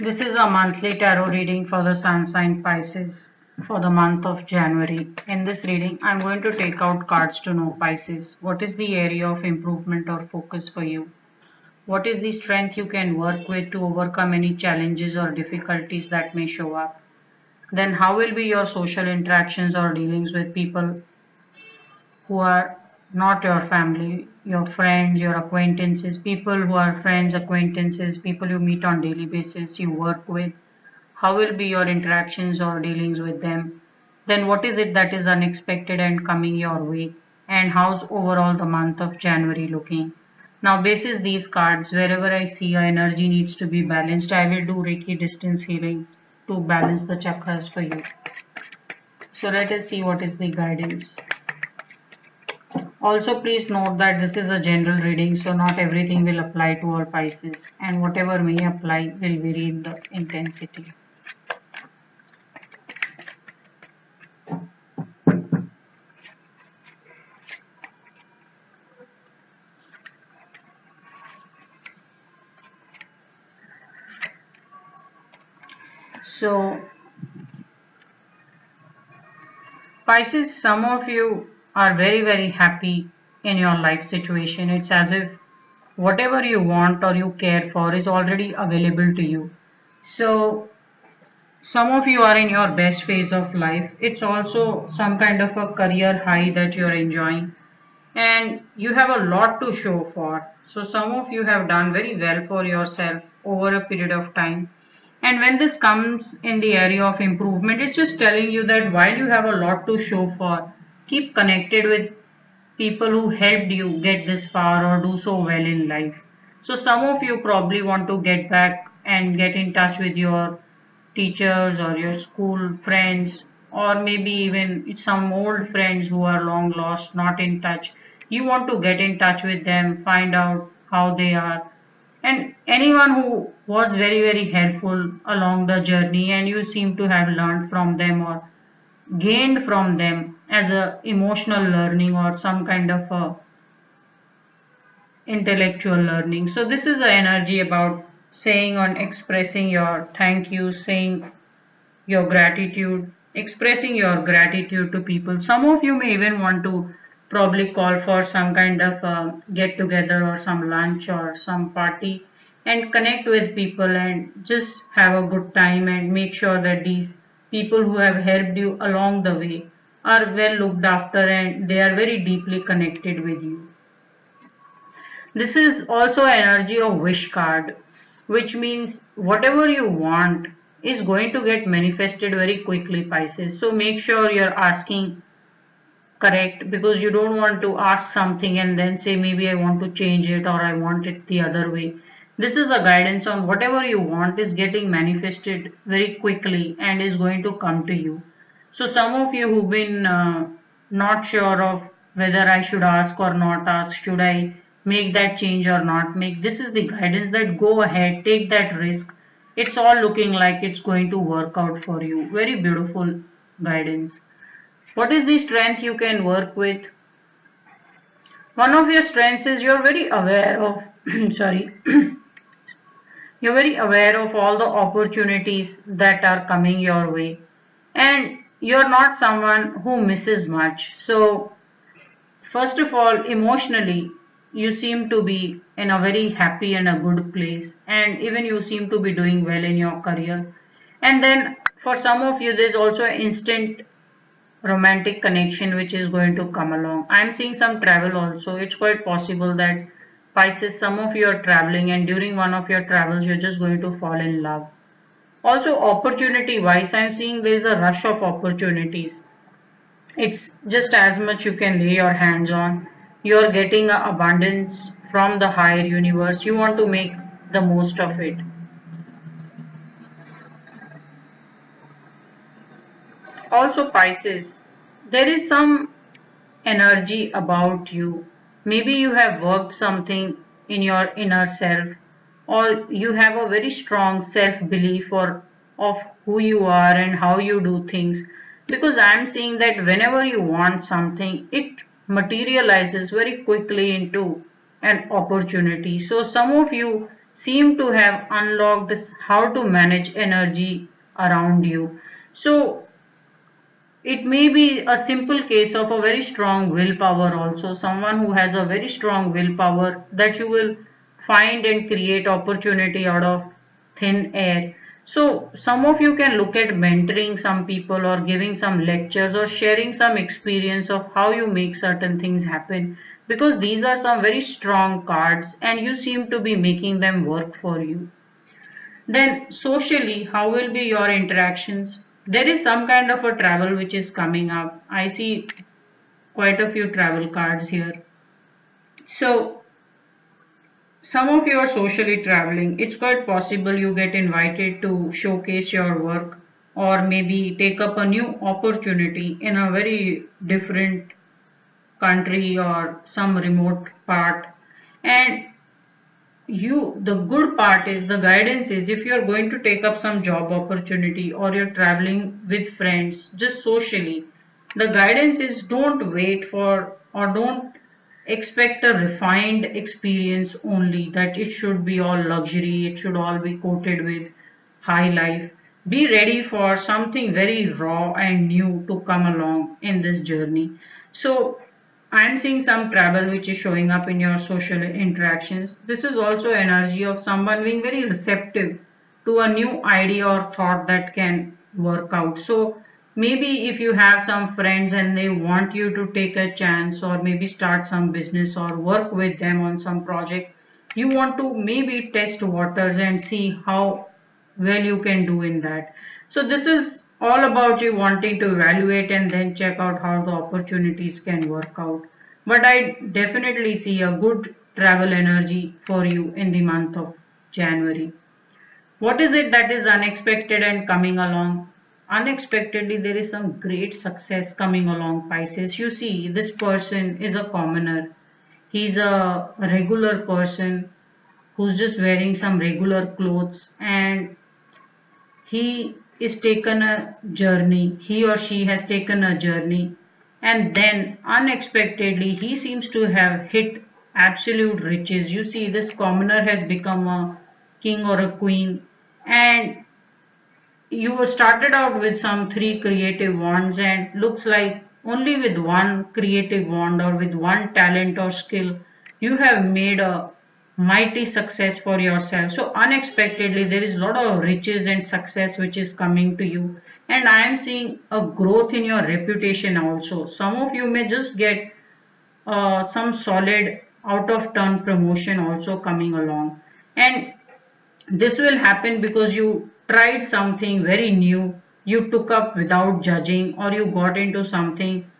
This is a monthly tarot reading for the sun sign Pisces for the month of January. In this reading, I'm going to take out cards to know Pisces. What is the area of improvement or focus for you? What is the strength you can work with to overcome any challenges or difficulties that may show up? Then how will be your social interactions or dealings with people who are not your family, your friends, your acquaintances, people who are friends, acquaintances, people you meet on daily basis, you work with? How will be your interactions or dealings with them? Then what is it that is unexpected and coming your way? And how's overall the month of January looking? Now, basis these cards, wherever I see your energy needs to be balanced, I will do Reiki distance healing to balance the chakras for you. So let us see what is the guidance. Also, please note that this is a general reading, so not everything will apply to all Pisces, and whatever may apply will vary in the intensity. So, Pisces, some of you are very happy in your life situation. It's as if whatever you want or you care for is already available to you. So, some of you are in your best phase of life. It's also some kind of a career high that you're enjoying, and you have a lot to show for. So some of you have done very well for yourself over a period of time. And when this comes in the area of improvement, it's just telling you that while you have a lot to show for, keep connected with people who helped you get this far or do so well in life. So some of you probably want to get back and get in touch with your teachers or your school friends, or maybe even some old friends who are long lost, not in touch. You want to get in touch with them, find out how they are, and anyone who was very helpful along the journey and you seem to have learned from them or gained from them as a emotional learning or some kind of a intellectual learning. So this is the energy about saying or expressing your thank you, saying your gratitude, expressing your gratitude to people. Some of you may even want to probably call for some kind of get together or some lunch or some party and connect with people and just have a good time and make sure that these people who have helped you along the way are well looked after and they are very deeply connected with you. This is also energy of wish card, which means whatever you want is going to get manifested very quickly, Pisces. So make sure you're asking correct, because you don't want to ask something and then say maybe I want to change it or I want it the other way. This is a guidance on whatever you want is getting manifested very quickly and is going to come to you. So some of you who've been not sure of whether I should ask or not ask, should I make that change or not make, this is the guidance that go ahead, take that risk. It's all looking like it's going to work out for you. Very beautiful guidance. What is the strength you can work with? One of your strengths is you're very aware of, sorry, you're very aware of all the opportunities that are coming your way. And you're not someone who misses much. So, first of all, emotionally, you seem to be in a very happy and a good place. And even you seem to be doing well in your career. And then for some of you, there's also an instant romantic connection which is going to come along. I'm seeing some travel also. It's quite possible that Pisces, some of you are traveling and during one of your travels you're just going to fall in love. Also opportunity wise, I'm seeing there's a rush of opportunities. It's just as much you can lay your hands on. You're getting abundance from the higher universe. You want to make the most of it. Also Pisces, there is some energy about you. Maybe you have worked something in your inner self, or you have a very strong self-belief or of who you are and how you do things. Because I'm seeing that whenever you want something, it materializes very quickly into an opportunity. So some of you seem to have unlocked this how to manage energy around you. So it may be a simple case of a very strong willpower also, someone who has a very strong willpower that you will find and create opportunity out of thin air. So some of you can look at mentoring some people or giving some lectures or sharing some experience of how you make certain things happen, because these are some very strong cards and you seem to be making them work for you. Then socially, how will be your interactions? There is some kind of a travel which is coming up. I see quite a few travel cards here. So some of you are socially traveling. It's quite possible you get invited to showcase your work or maybe take up a new opportunity in a very different country or some remote part. And the good part is the guidance is if you're going to take up some job opportunity or you're traveling with friends just socially, the guidance is don't wait for or don't expect a refined experience only, that it should be all luxury, it should all be coated with high life. Be ready for something very raw and new to come along in this journey. So I'm seeing some travel which is showing up in your social interactions. This is also energy of someone being very receptive to a new idea or thought that can work out. So maybe if you have some friends and they want you to take a chance or maybe start some business or work with them on some project, you want to maybe test waters and see how well you can do in that. So this is all about you wanting to evaluate and then check out how the opportunities can work out. But I definitely see a good travel energy for you in the month of January. What is it that is unexpected and coming along? Unexpectedly, there is some great success coming along, Pisces. You see, this person is a commoner. He's a regular person who's just wearing some regular clothes, and he is taken a journey, he or she has taken a journey, and then unexpectedly he seems to have hit absolute riches. You see, this commoner has become a king or a queen, and you were started out with some three creative wands, and looks like only with one creative wand or with one talent or skill you have made a mighty success for yourself. So unexpectedly there is a lot of riches and success which is coming to you, and I am seeing a growth in your reputation also. Some of you may just get some solid out of turn promotion also coming along, and this will happen because you tried something very new, you took up without judging, or you got into something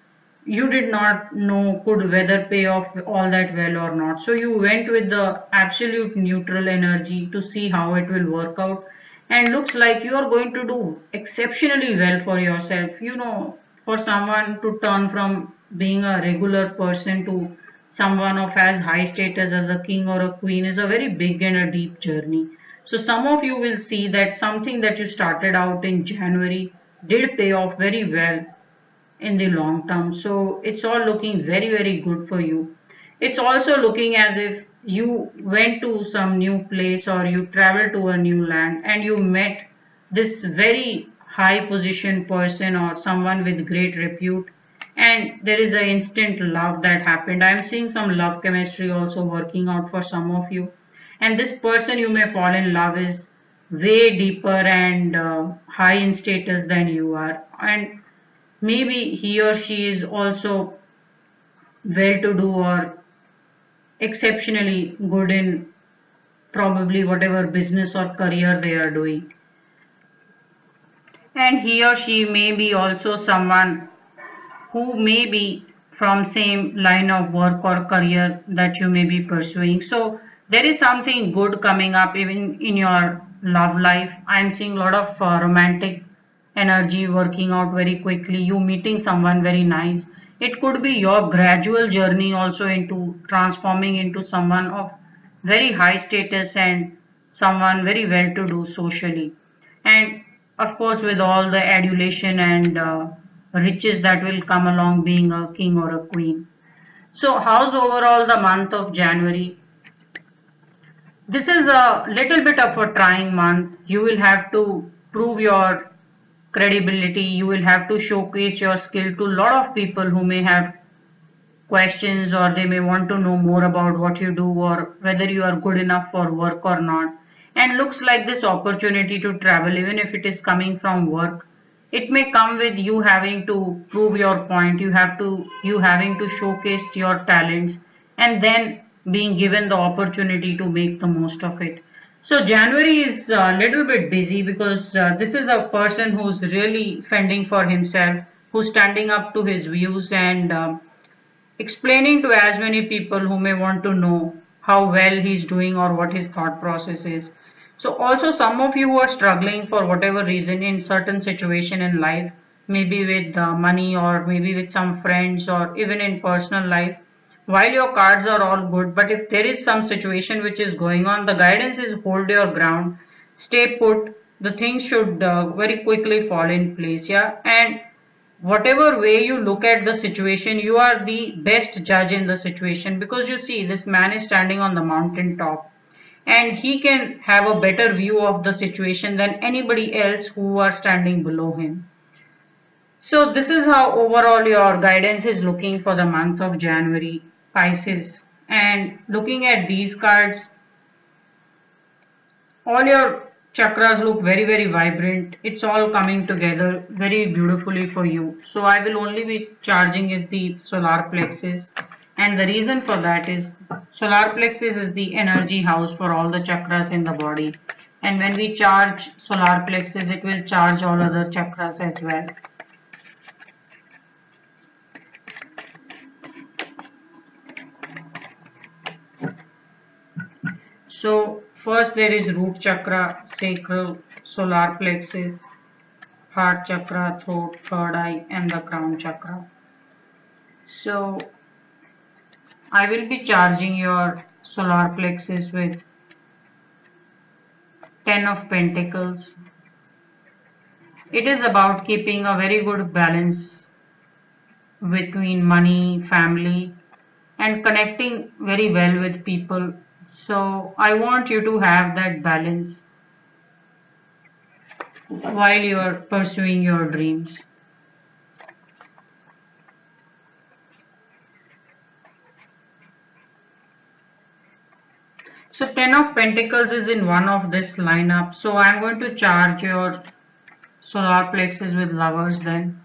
you did not know could whether pay off all that well or not. So you went with the absolute neutral energy to see how it will work out, and looks like you are going to do exceptionally well for yourself. You know, for someone to turn from being a regular person to someone of as high status as a king or a queen is a very big and a deep journey. So some of you will see that something that you started out in January did pay off very well in the long term. So it's all looking very, very good for you. It's also looking as if you went to some new place or you traveled to a new land and you met this very high position person or someone with great repute, and there is an instant love that happened. I'm seeing some love chemistry also working out for some of you, and this person you may fall in love is way deeper and high in status than you are, and maybe he or she is also well to do or exceptionally good in probably whatever business or career they are doing. And he or she may be also someone who may be from same line of work or career that you may be pursuing. So there is something good coming up even in your love life. I'm seeing a lot of romantic energy working out very quickly. You meeting someone very nice. It could be your gradual journey also into transforming into someone of very high status and someone very well to do socially. And of course, with all the adulation and riches that will come along being a king or a queen. So, how's overall the month of January? This is a little bit of a trying month. You will have to prove your credibility. You will have to showcase your skill to a lot of people who may have questions, or they may want to know more about what you do or whether you are good enough for work or not. And looks like this opportunity to travel, even if it is coming from work, it may come with you having to prove your point. You having to showcase your talents, and then being given the opportunity to make the most of it. So January is a little bit busy because this is a person who's really fending for himself, who's standing up to his views, and explaining to as many people who may want to know how well he's doing or what his thought process is. So also some of you who are struggling for whatever reason in certain situation in life, maybe with money or maybe with some friends or even in personal life, while your cards are all good, but if there is some situation which is going on, the guidance is hold your ground, stay put, the things should very quickly fall in place, yeah. And whatever way you look at the situation, you are the best judge in the situation, because you see this man is standing on the mountain top and he can have a better view of the situation than anybody else who are standing below him. So this is how overall your guidance is looking for the month of January, Pisces. And looking at these cards, all your chakras look very, very vibrant. It's all coming together very beautifully for you. So I will only be charging is the solar plexus, and the reason for that is solar plexus is the energy house for all the chakras in the body, and when we charge solar plexus, it will charge all other chakras as well. So first there is root chakra, sacral, solar plexus, heart chakra, throat, third eye, and the crown chakra. So I will be charging your solar plexus with 10 of Pentacles. It is about keeping a very good balance between money, family, and connecting very well with people. So I want you to have that balance while you are pursuing your dreams. So 10 of Pentacles is in one of this lineup. So I'm going to charge your solar plexus with Lovers then.